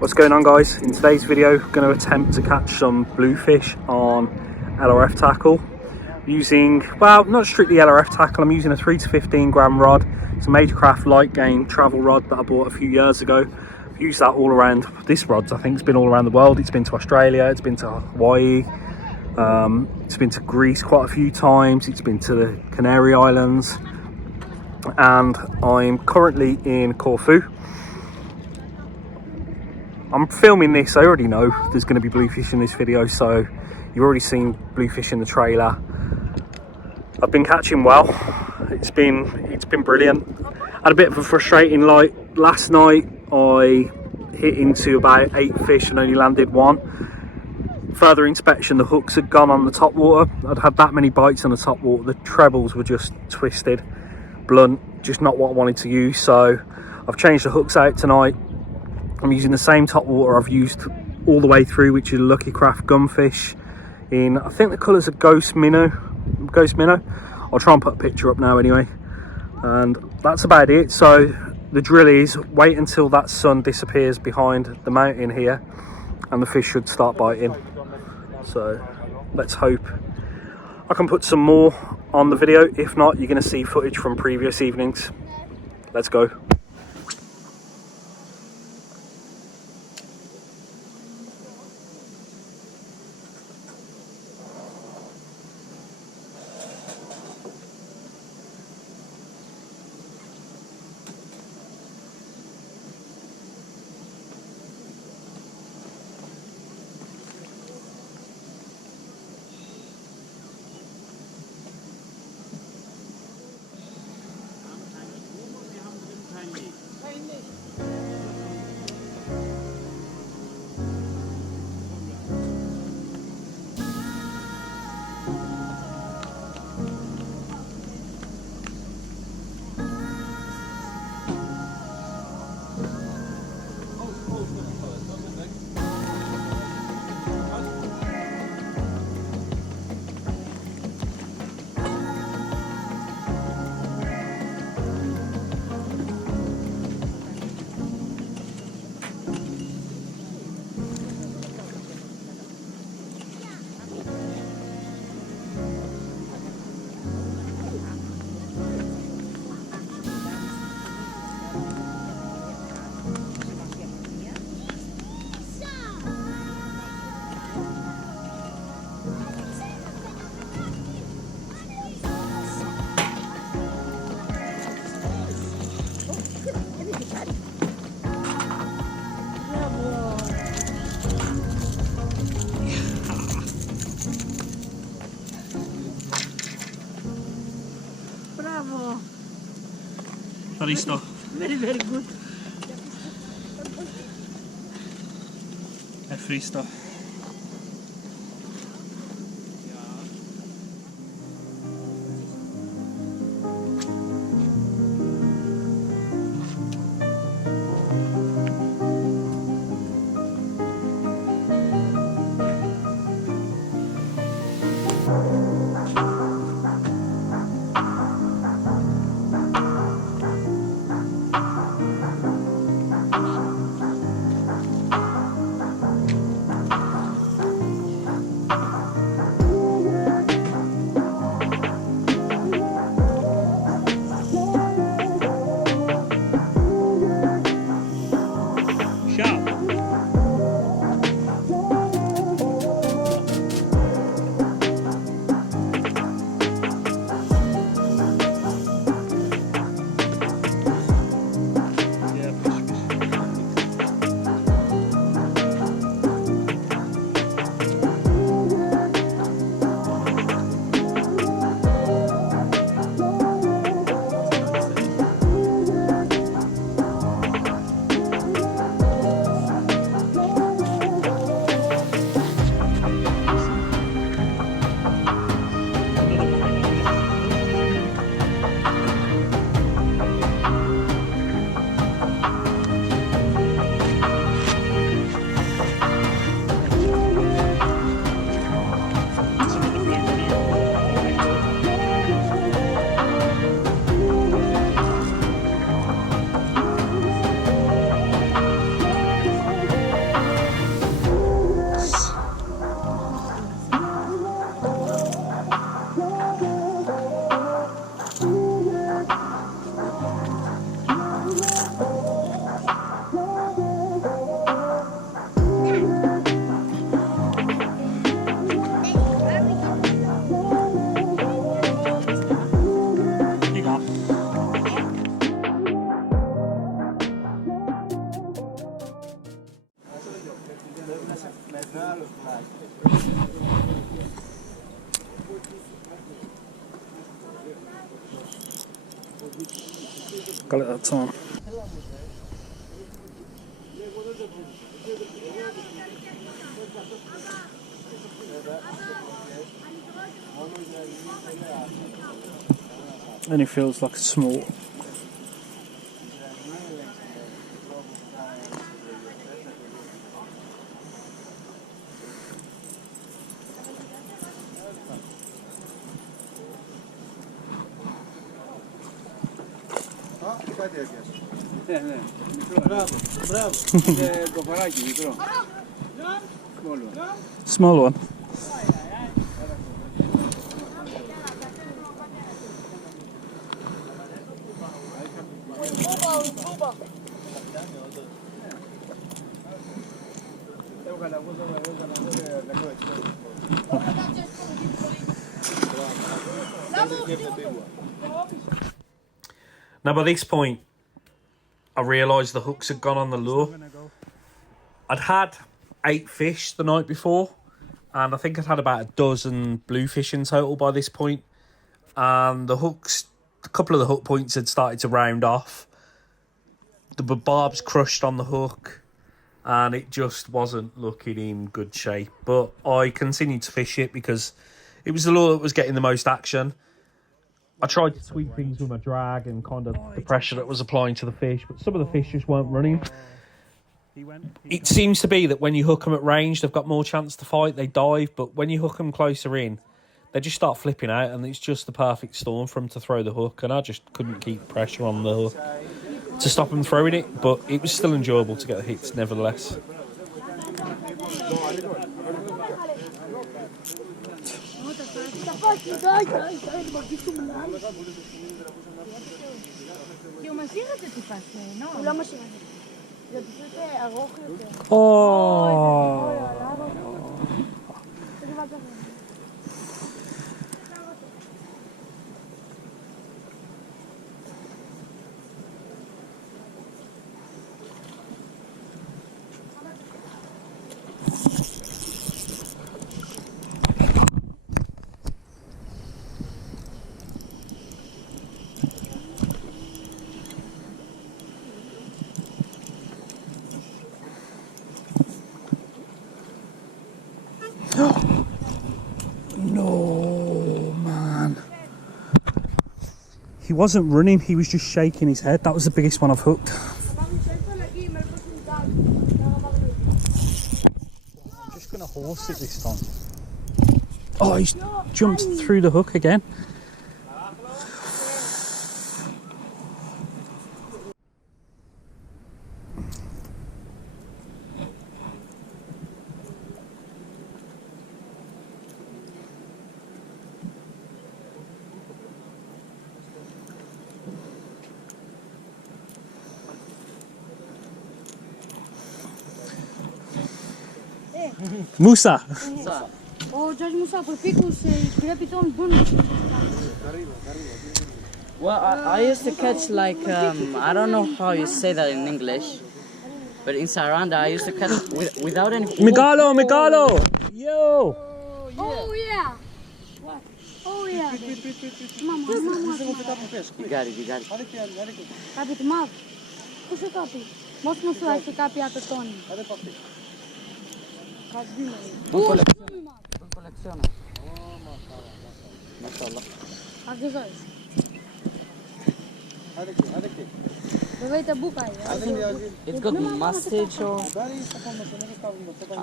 What's going on, guys? In today's video, I'm going to attempt to catch some bluefish on LRF tackle using, well, not strictly LRF tackle. I'm using a 3 to 15 gram rod. It's a Major Craft light game travel rod that I bought a few years ago. I've used that all around. This rod, I think, it's been all around the world. It's been to Australia, it's been to Hawaii, it's been to Greece quite a few times, it's been to the Canary Islands, and I'm currently in Corfu. I'm filming this, I already know there's going to be bluefish in this video, so you've already seen bluefish in the trailer. I've been catching well. It's been brilliant. I had a bit of a frustrating night last night. I hit into about 8 fish and only landed 1. Further inspection, the hooks had gone on the top water. I'd had that many bites on the top water. The trebles were just twisted, blunt, just not what I wanted to use. So I've changed the hooks out tonight. I'm using the same top water I've used all the way through, which is Lucky Craft Gunfish in, I think the colours are Ghost Minnow. I'll try and put a picture up now anyway. And that's about it. So the drill is wait until that sun disappears behind the mountain here and the fish should start biting. So let's hope I can put some more on the video. If not, you're going to see footage from previous evenings. Let's go. Listo. Very, very good. È fristo. sharp. Got it that time. And it feels like a small. Bravo. Γοφαράκι μικρό. Small one. Now by this point I realised the hooks had gone on the lure. I'd had 8 fish the night before, and I think I'd had about a dozen bluefish in total by this point. And the hooks, a couple of the hook points had started to round off. The barbs crushed on the hook, and it just wasn't looking in good shape. But I continued to fish it because it was the lure that was getting the most action. I tried to tweak things with my drag and kind of the pressure that was applying to the fish, but some of the fish just weren't running. It seems to be that when you hook them at range, they've got more chance to fight, they dive, but when you hook them closer in, they just start flipping out, and it's just the perfect storm for them to throw the hook, and I just couldn't keep pressure on the hook to stop them throwing it, but it was still enjoyable to get the hits nevertheless. Oh. No, man. He wasn't running, he was just shaking his head. That was the biggest one I've hooked. I'm just going to horse it this time. Oh, he's jumped through the hook again. Musa. Ο Τζος Μουσά που πήκουσε πρέπει τον πόνο. Well, I used to catch like, I don't know how you say that in English, but in Saranda I used to catch without any hook. Mikalo, Mikalo. Yo. Oh yeah. What? Oh yeah. Mama. You got it, you got it. Κάπου τη μάθ. Πού σε κάπου. Μος μου σου έχει κάποια το τόνι. Un colecciona. Mashallah. Αγγεζόεις. Βέβαια τα μπούκα. It's got mustache or...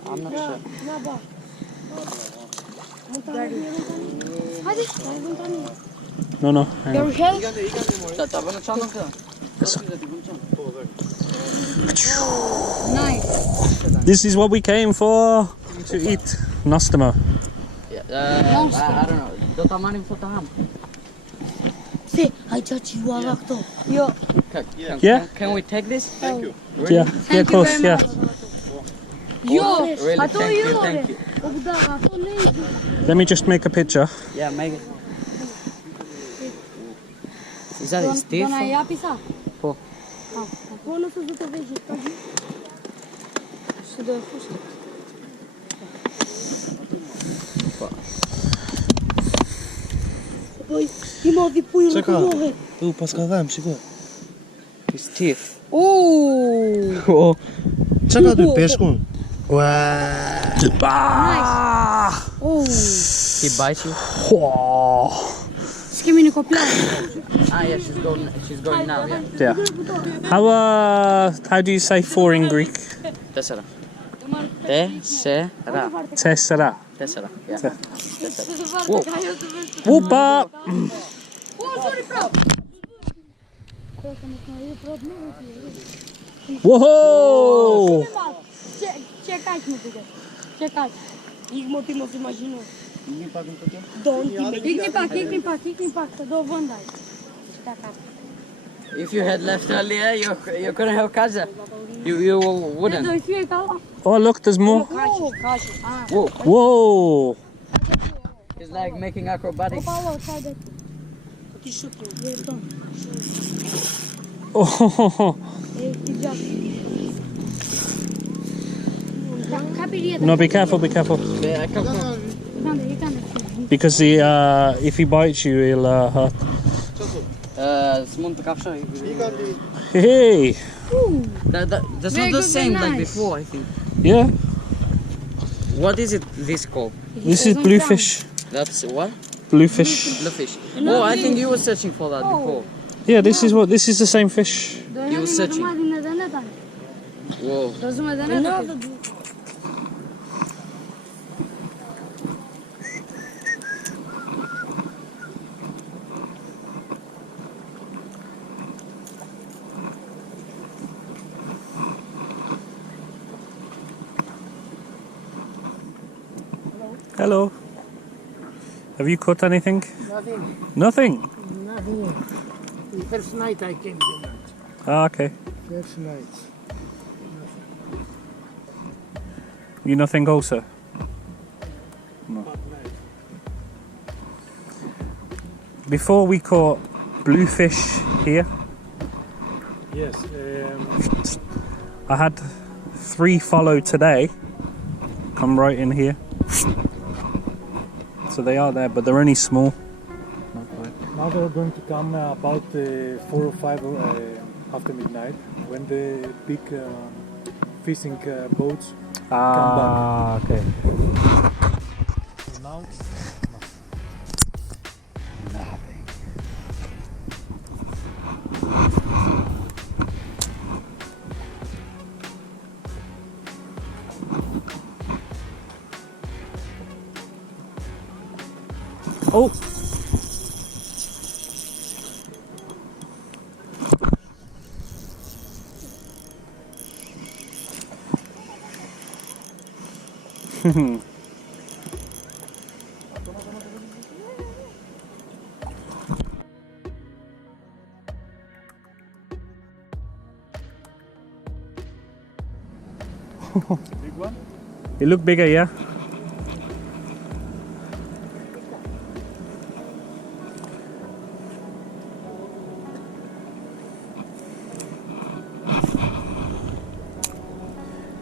I'm not sure. Hadi. No, no. Hang on. Τα βαίνω τσάνο αυτό. Nice. This is what we came for to eat. Nostimo. I don't know. Το ταμάνι που το χάμ. See, I touch you all up though. Yo. Yeah? Can we take this? Thank you. Yeah, yeah, of course, yeah. Yo. Really, Αυτό thank you, είναι. thank you. Αυτό λέει. Let me just make a picture. Yeah, make it. Is that his teeth? Τον αιάπησα. Πού? Μόνο σου δεν το βέζεις. Σου το εφούσαι. Είμαι ο διπού είναι κομμόδε. Tu paskadałem się go. His teeth. Oh. Czeka tu pieszką. Ah. He bites you? Oh. Σκέμινε κοπλά. Ah, yeah, she's going now, yeah. Yeah. How do you say 4 in Greek? Τέσσερα. Τέσσερα. Tessera. Τέσσερα, yeah. Τέσσερα. Whoopa. Whoa. Чекать μου πήγε. Чекать. Ήγμο τι μου imagino. Κίκνι πακ, θα το βόνταει. If you had left earlier, you couldn't have caught it. You wouldn't. Το ηχείο καλά. Oh, look, there's more. Κάσι. Whoa. Whoa. It's like making acrobatics. Παπαλό, τσάντε. Τι σου του, γερτών. Oh. No, be careful, be careful. Yeah, I come from. Because if he bites you, he'll hurt. Smooth kapsha. Hey. That's Very not the good, same very like nice. before, I think. Yeah. What is it? This called? This is bluefish. That's what? Bluefish. Bluefish. Oh, I think you were searching for that before. Yeah, this is the same fish. You were searching. Whoa. Το ζούμε δεν έκανε. Hello. Have you caught anything? Nothing. Nothing. Nothing. The first night I came here. Ah, okay. First night. You nothing also? No. Before we caught bluefish here, Yes. I had 3 follow today. Come right in here. So they are there, but they're only small. Now they're going to come about 4 or 5 after midnight when the big fishing boats come back. Ah, okay. So now, Oh. big one. It looked bigger, yeah?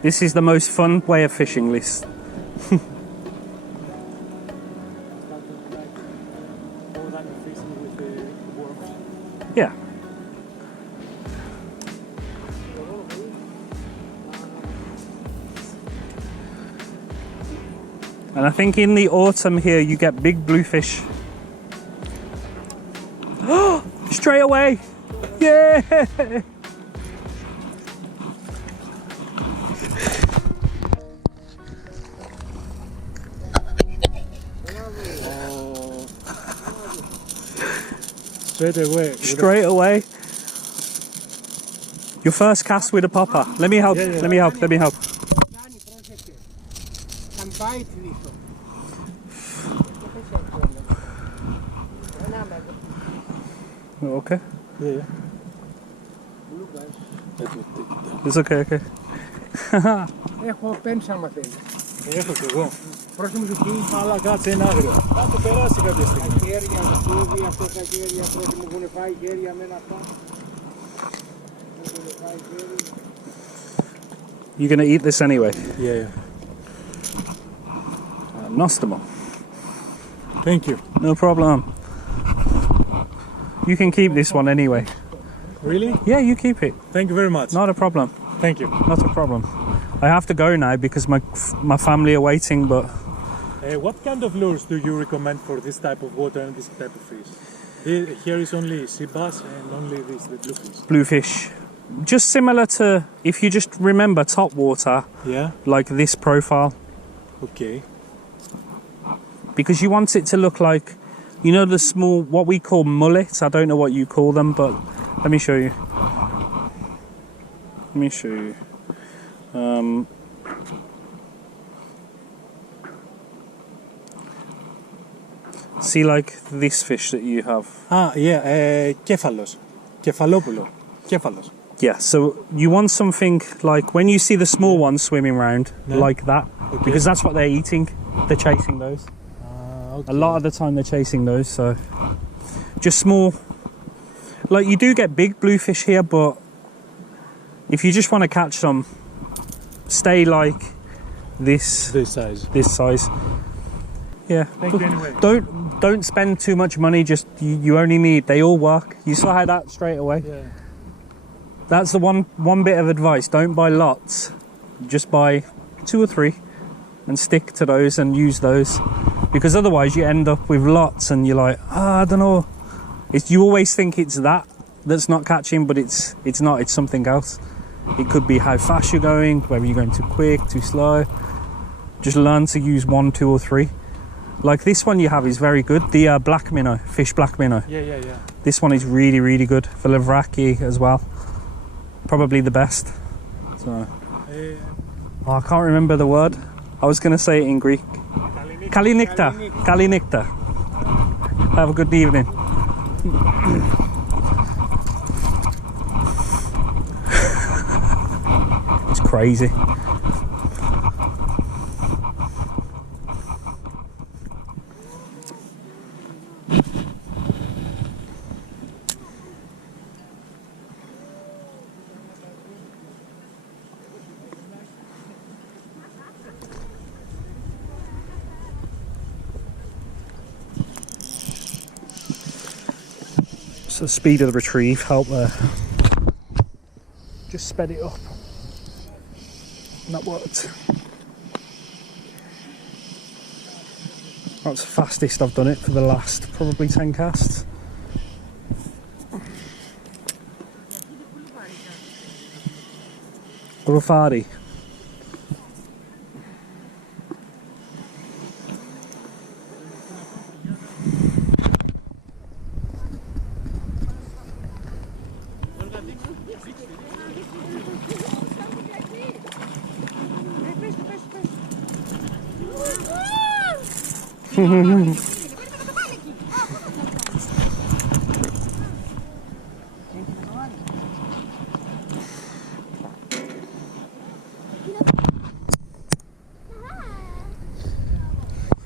This is the most fun way of fishing, Liz. More than fishing with the worms. Yeah. And I think in the autumn here you get big bluefish. Straight away! Yeah! Straight away. Straight away. Your first cast with a popper. Let me help. Yeah, yeah. Let me help. Let me help. Κάνει, πρόσεχε. Can bite this one. Okay. Yeah, yeah. Let me take it down. It's okay. Okay. Έχω πέμψα άμα θέλεις. Έχω κι εγώ. Πρόσεχε μουσική. Αλλά κάτσε ένα άγριο. Θα το περάσει κάποια στιγμή. Τα χέρια, το κούβι, αυτό τα χέρια, πρόσεχε μου έχουν φάει χέρια με ένα αυτά. Έχουν φάει χέρια. You're gonna eat this anyway. Yeah, yeah. Nostimo. Thank you. No problem. You can keep this one anyway. Really? Yeah, you keep it. Thank you very much. Not a problem. Thank you. Not a problem. I have to go now because my family are waiting, but What kind of lures do you recommend for this type of water and this type of fish? Here is only sea bass and only this, the bluefish. bluefish. Just similar to, if you just remember top water, Yeah? like this profile, Okay. because you want it to look like, you know, the small, what we call mullets. I don't know what you call them, but let me show you. Let me show you. See, like this fish that you have. Ah, yeah, Kephalos. Kefalopoulo. Kephalos. Yeah, so you want something like when you see the small ones swimming around, Yeah. like that, Okay. because that's what they're eating. They're chasing those. Okay. A lot of the time they're chasing those, so just small. Like you do get big bluefish here, but if you just want to catch them, stay like this This size. Yeah. Thank you anyway. Don't spend too much money. Just you only need. They all work. You saw how that straight away. Yeah. That's the one bit of advice. Don't buy lots. Just buy 2 or 3 and stick to those and use those, because otherwise you end up with lots and you're like, I don't know. You always think it's that's not catching, but it's not. It's something else. It could be how fast you're going, whether you're going too quick, too slow. Just learn to use 1, 2 or 3. Like this one you have is very good. The black minnow, fish black minnow. Yeah. This one is really, really good. For Lavraki as well. Probably the best. So, I can't remember the word. I was going to say it in Greek. Kalinikta. Kalinikta. Have a good evening. It's crazy. So the speed of the retrieve helped there. Just sped it up. And that worked. That's the fastest I've done it for the last probably 10 casts. Gofάρι.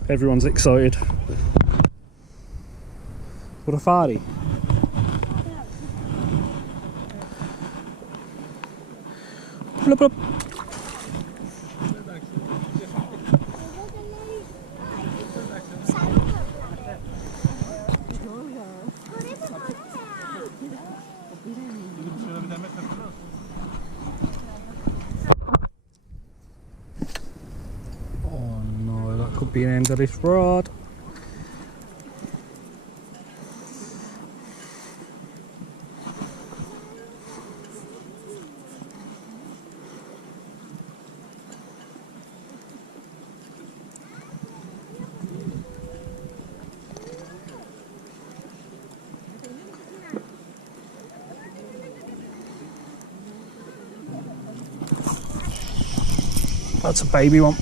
Everyone's excited. Gofάρι. Blub, blub. Oh no, that could be an end of this rod. That's a baby one.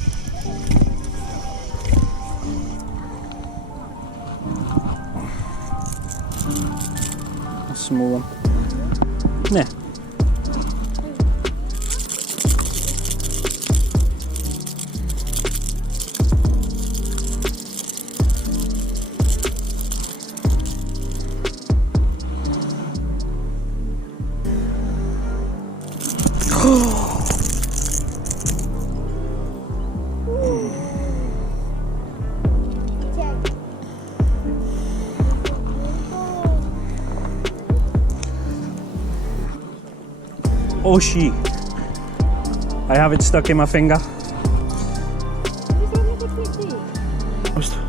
A small one. Yeah. Oh shit. I have it stuck in my finger. What's that?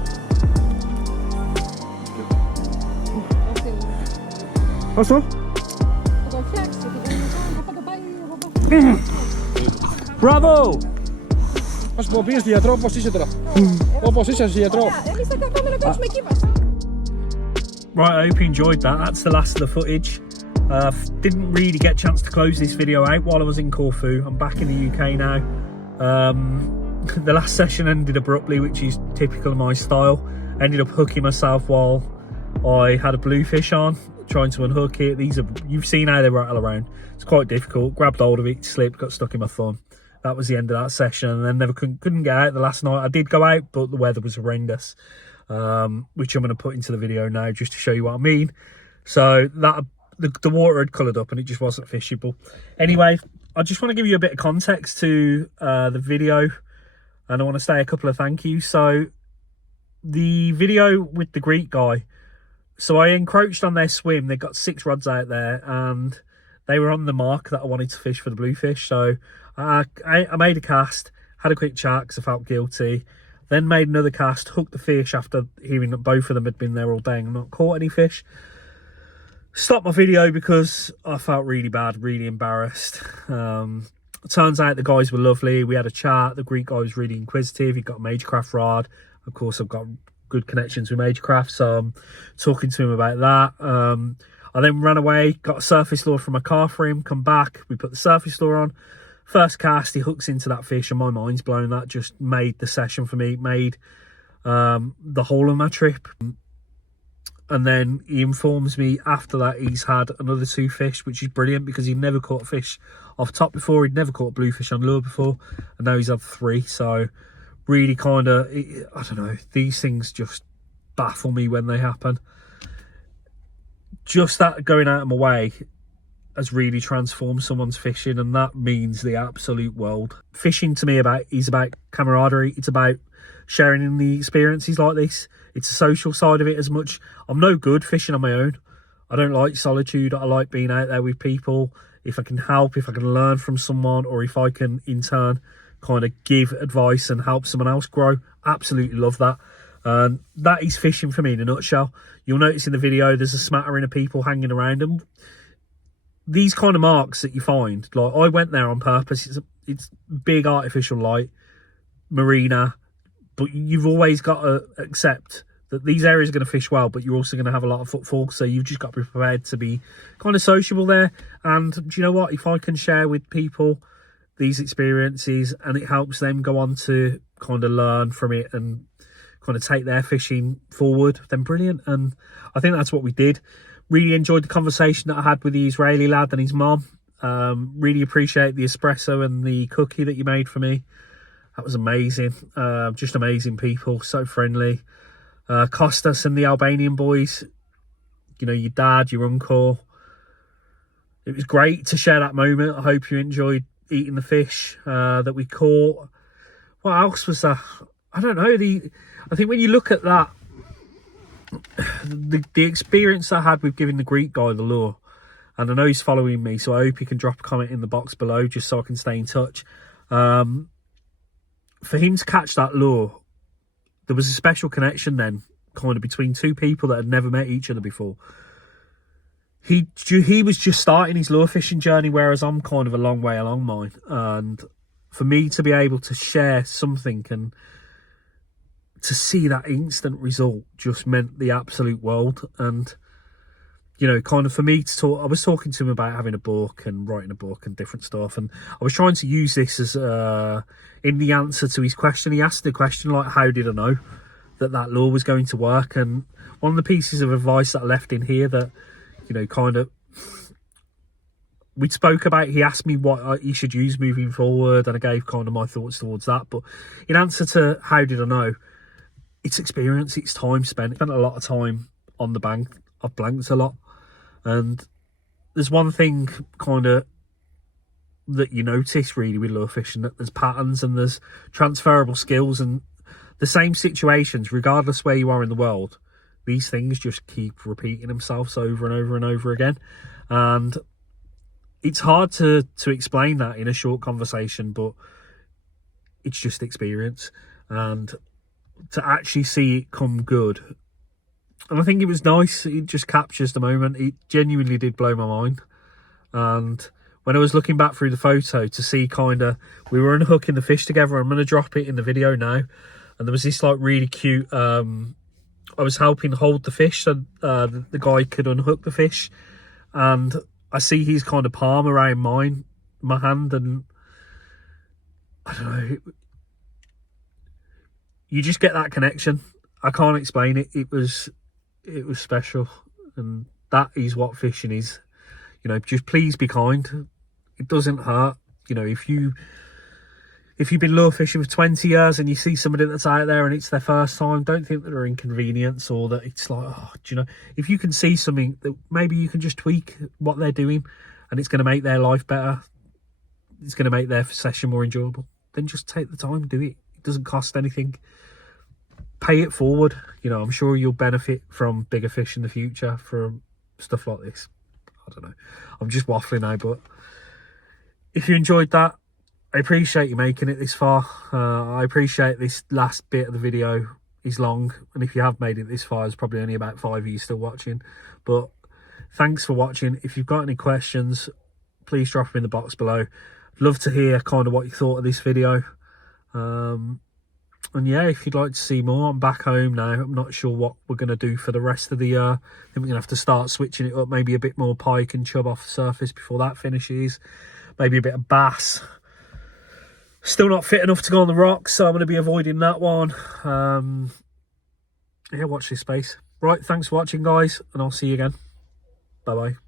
Bravo! Ας πω πήγες στη γιατρό, πώς είσαι τώρα. Όπως είσαι στη γιατρό. Right, I hope you enjoyed that. That's the last of the footage. Didn't really get a chance to close this video out while I was in Corfu. I'm back in the UK now. The last session ended abruptly, which is typical of my style. Ended up hooking myself while I had a bluefish on, trying to unhook it. These are, you've seen how they rattle around. It's quite difficult. Grabbed hold of it, slipped, got stuck in my thumb. That was the end of that session, and then never couldn't get out the last night. I did go out, but the weather was horrendous, which I'm going to put into the video now just to show you what I mean. So that the water had coloured up and it just wasn't fishable. Anyway, I just want to give you a bit of context to the video, and I want to say a couple of thank yous. So the video with the Greek guy, so I encroached on their swim. They got 6 rods out there and they were on the mark that I wanted to fish for the bluefish. So I made a cast, had a quick chat because I felt guilty, then made another cast, hooked the fish after hearing that both of them had been there all day and not caught any fish. Stopped my video because I felt really bad, really embarrassed. Turns out the guys were lovely. We had a chat. The Greek guy was really inquisitive. He got a Major Craft rod. Of course, I've got good connections with Major Craft, so I'm talking to him about that. I then ran away, got a surface lure from my car for him, come back, we put the surface lure on. First cast, he hooks into that fish and my mind's blown. That just made the session for me, made the whole of my trip. And then he informs me after that he's had another 2 fish, which is brilliant because he'd never caught a fish off top before. He'd never caught a bluefish on lure before, and now he's had 3. So really kind of, I don't know, these things just baffle me when they happen. Just that going out of my way has really transformed someone's fishing, and that means the absolute world. Fishing to me is about camaraderie. It's about sharing in the experiences like this. It's a social side of it as much. I'm no good fishing on my own. I don't like solitude. I like being out there with people. If I can help, if I can learn from someone, or if I can in turn kind of give advice and help someone else grow, absolutely love that. And that is fishing for me in a nutshell. You'll notice in the video there's a smattering of people hanging around, and these kind of marks that you find, like I went there on purpose. It's big artificial light, marina, but you've always got to accept that these areas are going to fish well, but you're also going to have a lot of footfall, so you've just got to be prepared to be kind of sociable there. And do you know what, if I can share with people these experiences and it helps them go on to kind of learn from it and kind of take their fishing forward, then brilliant. And I think that's what we did. Really enjoyed the conversation that I had with the Israeli lad and his mom. Really appreciate the espresso and the cookie that you made for me. That was amazing. Just amazing people, so friendly. Costas and the Albanian boys, you know, your dad, your uncle. It was great to share that moment. I hope you enjoyed eating the fish that we caught. What else was there? I don't know. I think when you look at that, the experience I had with giving the Greek guy the lure, and I know he's following me, so I hope he can drop a comment in the box below just so I can stay in touch. For him to catch that lure, there was a special connection then, kind of between two people that had never met each other before. He was just starting his lure fishing journey, whereas I'm kind of a long way along mine. And for me to be able to share something and to see that instant result just meant the absolute world. And, you know, kind of for me to talk, I was talking to him about having a book and writing a book and different stuff. And I was trying to use this as in the answer to his question. He asked the question, like, how did I know that lure was going to work? And one of the pieces of advice that I left in here that, you know, kind of we spoke about, he asked me what he should use moving forward, and I gave kind of my thoughts towards that. But in answer to how did I know, it's experience, it's time spent. I spent a lot of time on the bank. I've blanked a lot, and there's one thing kind of that you notice really with lure fishing, that there's patterns and there's transferable skills, and the same situations, regardless where you are in the world, these things just keep repeating themselves over and over and over again. And it's hard to explain that in a short conversation, but it's just experience. And to actually see it come good, and I think it was nice, it just captures the moment. It genuinely did blow my mind. And when I was looking back through the photo to see kind of, we were unhooking the fish together. I'm going to drop it in the video now. And there was this like really cute, I was helping hold the fish so the guy could unhook the fish, and I see his kind of palm around my hand, and I don't know, you just get that connection. I can't explain it. It was special, and that is what fishing is. You know, just please be kind. It doesn't hurt. You know, if you've been lure fishing for 20 years and you see somebody that's out there and it's their first time, don't think that they're inconvenience or that it's like, oh, do you know, if you can see something that maybe you can just tweak what they're doing and it's going to make their life better, it's going to make their session more enjoyable, then just take the time, do it. It doesn't cost anything. Pay it forward. You know, I'm sure you'll benefit from bigger fish in the future from stuff like this. I don't know. I'm just waffling now, but if you enjoyed that, I appreciate you making it this far. I appreciate this last bit of the video is long, and if you have made it this far, there's probably only about 5 of you still watching. But thanks for watching. If you've got any questions, please drop them in the box below. I'd love to hear kind of what you thought of this video. And yeah, if you'd like to see more, I'm back home now. I'm not sure what we're going to do for the rest of the year. I think we're going to have to start switching it up, maybe a bit more pike and chub off the surface before that finishes. Maybe a bit of bass. Still not fit enough to go on the rocks, so I'm going to be avoiding that one. Yeah, watch this space. Right, thanks for watching, guys, and I'll see you again. Bye-bye.